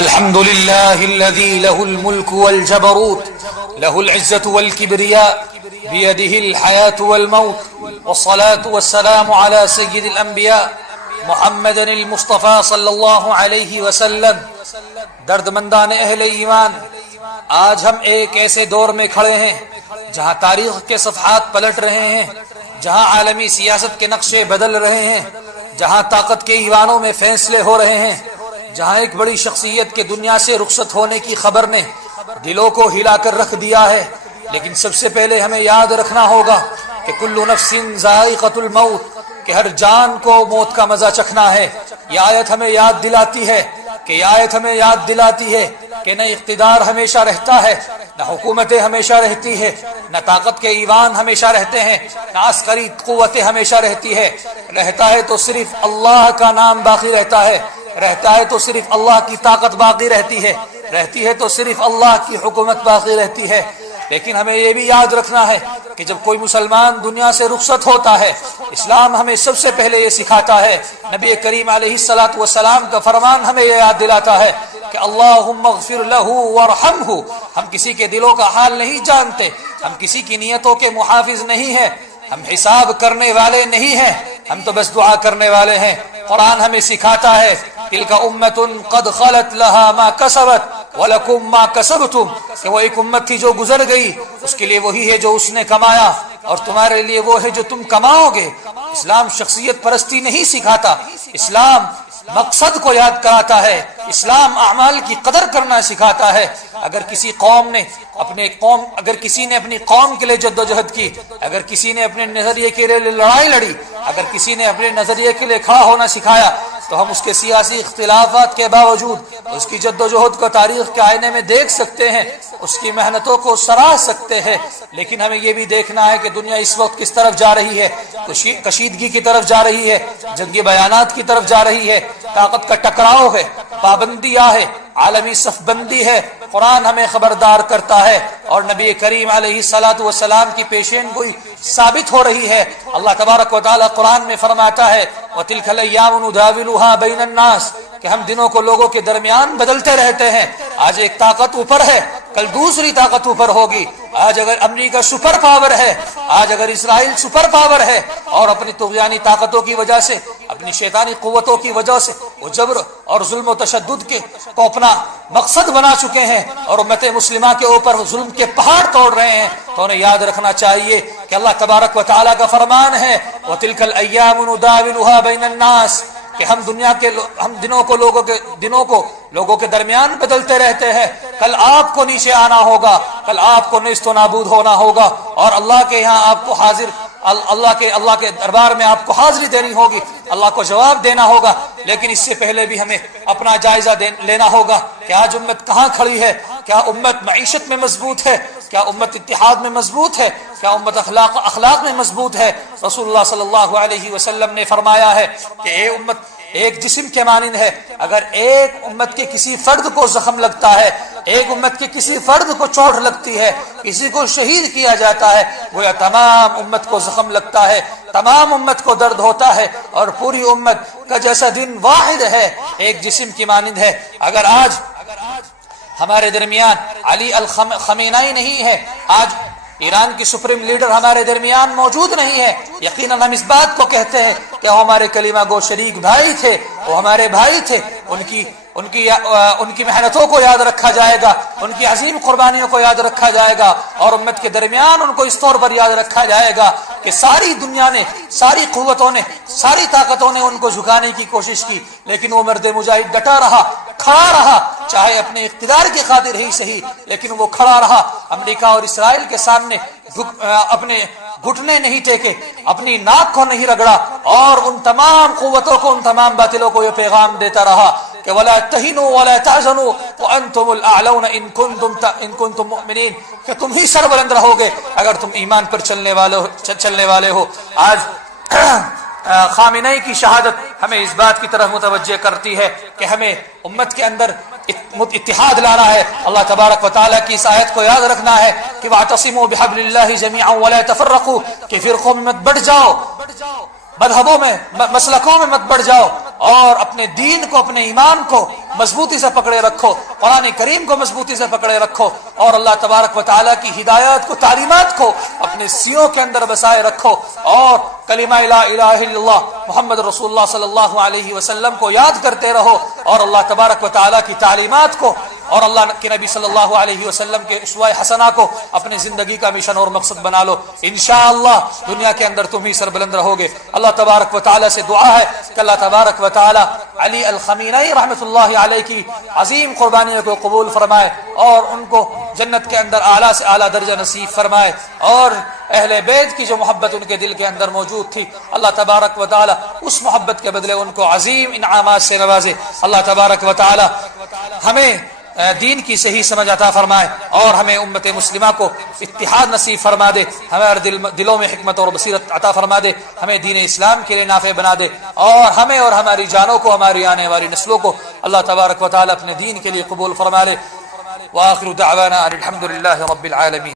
الحمد لله الذي له الملك والجبروت له العزة والكبرياء بيده الحياة والموت والصلاة والسلام على سيد الأنبياء محمد المصطفى صلی اللہ علیہ وسلم. درد مندان اہل ایمان، آج ہم ایک ایسے دور میں کھڑے ہیں جہاں تاریخ کے صفحات پلٹ رہے ہیں، جہاں عالمی سیاست کے نقشے بدل رہے ہیں، جہاں طاقت کے ایوانوں میں فیصلے ہو رہے ہیں، جہاں ایک بڑی شخصیت کے دنیا سے رخصت ہونے کی خبر نے دلوں کو ہلا کر رکھ دیا ہے. لیکن سب سے پہلے ہمیں یاد رکھنا ہوگا کہ کل نفس ذائقۃ الموت، کہ ہر جان کو موت کا مزہ چکھنا ہے. یہ آیت ہمیں یاد دلاتی ہے کہ نہ اقتدار ہمیشہ رہتا ہے، نہ حکومتیں ہمیشہ رہتی ہے، نہ طاقت کے ایوان ہمیشہ رہتے ہیں، نہ عسکری قوتیں ہمیشہ رہتی ہے. رہتا ہے تو صرف اللہ کا نام باقی رہتا ہے، رہتا ہے تو صرف اللہ کی طاقت باقی رہتی ہے تو صرف اللہ کی حکومت باقی رہتی ہے. لیکن ہمیں یہ بھی یاد رکھنا ہے کہ جب کوئی مسلمان دنیا سے رخصت ہوتا ہے، اسلام ہمیں سب سے پہلے یہ سکھاتا ہے، نبی کریم علیہ الصلوۃ والسلام کا فرمان ہمیں یہ یاد دلاتا ہے کہ اللہم اغفر لہ وارحمہ. ہم کسی کے دلوں کا حال نہیں جانتے، ہم کسی کی نیتوں کے محافظ نہیں ہیں، ہم حساب کرنے والے نہیں ہیں، ہم تو بس دعا کرنے والے ہیں. قرآن ہمیں سکھاتا ہے تلک امۃ قد خلت لہا ما کسبت وَلَكُمْ مَا كَسَبْتُمْ، کہ وہ ایک امت تھی جو گزر گئی، اس کے لیے وہی ہے جو اس نے کمایا، اور تمہارے لیے وہ ہے جو تم کماؤ گے. اسلام شخصیت پرستی نہیں سکھاتا، اسلام مقصد کو یاد کراتا ہے، اسلام اعمال کی قدر کرنا سکھاتا ہے. اگر کسی نے اپنی قوم کے لیے جدوجہد کی، اگر کسی نے اپنے نظریے کے لیے لڑائی لڑی، اگر کسی نے اپنے نظریے کے لیے کھڑا ہونا سکھایا، تو ہم اس کے سیاسی اختلافات کے باوجود اس کی جدوجہد کو تاریخ کے آئینے میں دیکھ سکتے ہیں، اس کی محنتوں کو سراہ سکتے ہیں. لیکن ہمیں یہ بھی دیکھنا ہے کہ دنیا اس وقت کس طرف جا رہی ہے. کشیدگی کی طرف جا رہی ہے، جنگی بیانات کی طرف جا رہی ہے، طاقت کا ٹکراؤ ہے، پابندیاں ہے، عالمی صف بندی ہے. قرآن ہمیں خبردار کرتا ہے اور نبی کریم علیہ الصلوۃ والسلام کی پیشین گوئی ثابت ہو رہی ہے. اللہ تبارک و تعالی قرآن میں فرماتا ہے وَتِلْكَ الْأَيَّامُ نُدَاوِلُهَا بَيْنَ النَّاسِ، کہ ہم دنوں کو لوگوں کے درمیان بدلتے رہتے ہیں. آج ایک طاقت اوپر ہے، کل دوسری طاقت اوپر ہوگی. آج اگر امریکہ سپر پاور ہے، آج اگر اسرائیل سپر پاور ہے، اور اپنی طغیانی طاقتوں کی وجہ سے، اپنی شیطانی قوتوں کی وجہ سے وہ جبر اور ظلم و تشدد کو اپنا مقصد بنا چکے ہیں اور امت مسلمہ کے اوپر ظلم کے پہاڑ توڑ رہے ہیں، تو انہیں یاد رکھنا چاہیے کہ اللہ تبارک و تعالیٰ کا فرمان ہے وَتِلْكَ الْأَيَّامُ نُدَاوِلُهَا بَيْنَ النَّاسِ، کہ ہم لوگوں کے درمیان بدلتے رہتے ہیں. کل آپ کو نیچے آنا ہوگا، کل آپ کو نیست و نابود ہونا ہوگا، اور اللہ کے یہاں آپ کو اللہ کے دربار میں آپ کو حاضری دینی ہوگی، اللہ کو جواب دینا ہوگا. لیکن اس سے پہلے بھی ہمیں اپنا جائزہ لینا ہوگا کہ آج امت کہاں کھڑی ہے. کیا امت معیشت میں مضبوط ہے؟ کیا امت اتحاد میں مضبوط ہے؟ کیا امت اخلاق میں مضبوط ہے؟ رسول اللہ صلی اللہ علیہ وسلم نے فرمایا ہے کہ اے امت ایک جسم کے مانند ہے. اگر ایک امت کے کسی فرد کو زخم لگتا ہے، ایک امت کے کسی فرد کو چوٹ لگتی ہے، کسی کو شہید کیا جاتا ہے، گویا تمام امت کو زخم لگتا ہے، تمام امت کو درد ہوتا ہے، اور پوری امت کا جیسا دن واحد ہے، ایک جسم کی مانند ہے. اگر آج ہمارے درمیان علی الخمینائی نہیں ہے، آج ایران کی سپریم لیڈر ہمارے درمیان موجود نہیں ہے، یقیناً ہم اس بات کو کہتے ہیں کہ وہ ہمارے کلمہ گو شریک بھائی تھے، وہ ہمارے بھائی تھے. ان کی محنتوں کو یاد رکھا جائے گا، ان کی عظیم قربانیوں کو یاد رکھا جائے گا، اور امت کے درمیان ان کو اس طور پر یاد رکھا جائے گا کہ ساری دنیا نے، ساری قوتوں نے، ساری طاقتوں نے ان کو جھکانے کی کوشش کی، لیکن وہ مرد مجاہد ڈٹا رہا، کھڑا رہا، چاہے اپنے اقتدار کی خاطر ہی صحیح، لیکن وہ کھڑا رہا. امریکہ اور اسرائیل کے سامنے اپنے گھٹنے نہیں ٹیکے، اپنی ناک کو نہیں رگڑا، اور ان تمام قوتوں کو، ان تمام باطلوں کو یہ پیغام دیتا رہا کہ وَلَا تَهِنُوا وَلَا تَحْزَنُوا وَأَنْتُمُ الْأَعْلَوْنَ إِن كُنتُم مُؤْمِنِينَ، کہ تم ہی سربلند رہو گے اگر تم ایمان پر چلنے والے ہو. آج خامنئی کی شہادت ہمیں اس بات کی طرف متوجہ کرتی ہے کہ ہمیں امت کے اندر اتحاد لانا ہے. اللہ تبارک و تعالیٰ کی اس آیت کو یاد رکھنا ہے کہ وَاعْتَصِمُوا بِحَبْلِ اللَّهِ جَمِيعًا وَلَا تَفَرَّقُوا، کہ فرقوں میں مت بٹ جاؤ، مذہبوں میں مسلکوں میں مت بڑھ جاؤ، اور اپنے دین کو اپنے ایمان کو مضبوطی سے پکڑے رکھو، قرآن کریم کو مضبوطی سے پکڑے رکھو، اور اللہ تبارک و تعالیٰ کی ہدایات کو تعلیمات کو اپنے سینوں کے اندر بسائے رکھو، اور کلمہ لا الہ الا اللہ محمد رسول اللہ صلی اللہ علیہ وسلم کو یاد کرتے رہو، اور اللہ تبارک و تعالیٰ کی تعلیمات کو اور اللہ کے نبی صلی اللہ علیہ وسلم کے اسوہ حسنہ کو اپنی زندگی کا مشن اور مقصد بنا لو۔ انشاءاللہ دنیا کے اندر تم ہی سربلند رہو گے۔ اللہ تبارک و تعالیٰ سے دعا ہے کہ اللہ تبارک و تعالیٰ علی الخمینی رحمۃ اللہ علیہ کی عظیم قربانیوں کو قبول فرمائے، اور ان کو جنت کے اندر اعلیٰ سے اعلیٰ درجہ نصیب فرمائے، اور اہل بیت کی جو محبت ان کے دل کے اندر موجود تھی، اللہ تبارک و تعالیٰ اس محبت کے بدلے ان کو عظیم انعامات سے نوازے۔ اللہ تبارک و تعالیٰ ہمیں دین کی صحیح سمجھ عطا فرمائے، اور ہمیں امت مسلمہ کو اتحاد نصیب فرما دے، ہمارے دلوں میں حکمت اور بصیرت عطا فرما دے، ہمیں دین اسلام کے لیے نافع بنا دے، اور ہمیں اور ہماری جانوں کو، ہماری آنے والی نسلوں کو اللہ تبارک و تعالیٰ اپنے دین کے لیے قبول فرما لے۔ وآخر دعوانا الحمد للہ رب العالمین۔